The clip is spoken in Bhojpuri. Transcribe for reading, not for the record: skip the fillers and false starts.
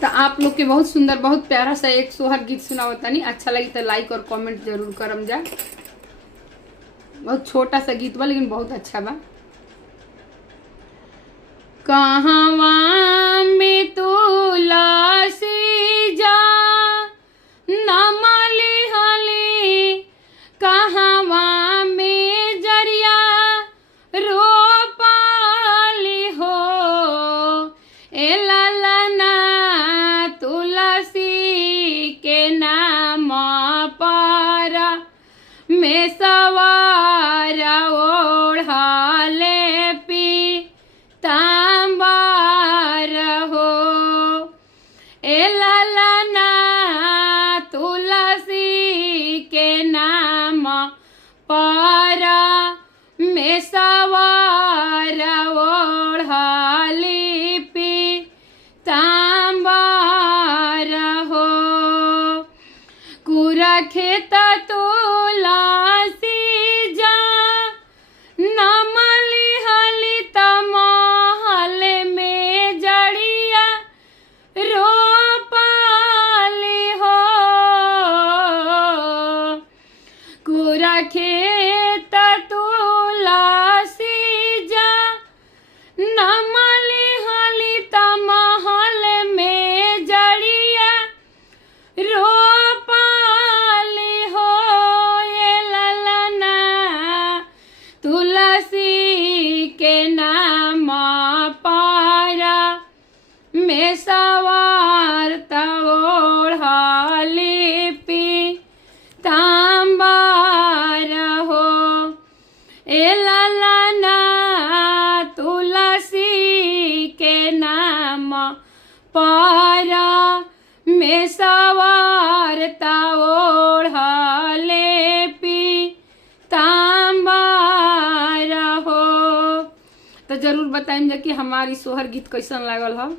तो आप लोग के बहुत सुंदर बहुत प्यारा सा एक सोहर गीत सुनाओ तनी। अच्छा लगी तो लाइक और कमेंट जरूर करम जा। बहुत छोटा सा गीत बा लेकिन बहुत अच्छा बा। कहवा में तुलसी जा नमली हली, कहवा में जरिया रोपाली हो। ए ललना तुलसी के नाम पर में सवार ओढ़ले पीताम्बर हो। ए ललना तुलसी के नाम पर में सवार ओढ़ली पीताम्बर हो। कुरखेत तुलसी जा नमली हली महल में जड़िया रोपाली हो। कुरखेत तुलसी जा नमली हली महल में जड़िया रोपाली हो। ये ललना तुलसी के नाम पर में सवार ओढ़ली पीताम्बर हो। ए ललना तुलसी के नाम पर में सवार ओढ़ले पीताम्बर हो। तो जरूर बताइम कि हमारी सोहर गीत कैसन लागल हो।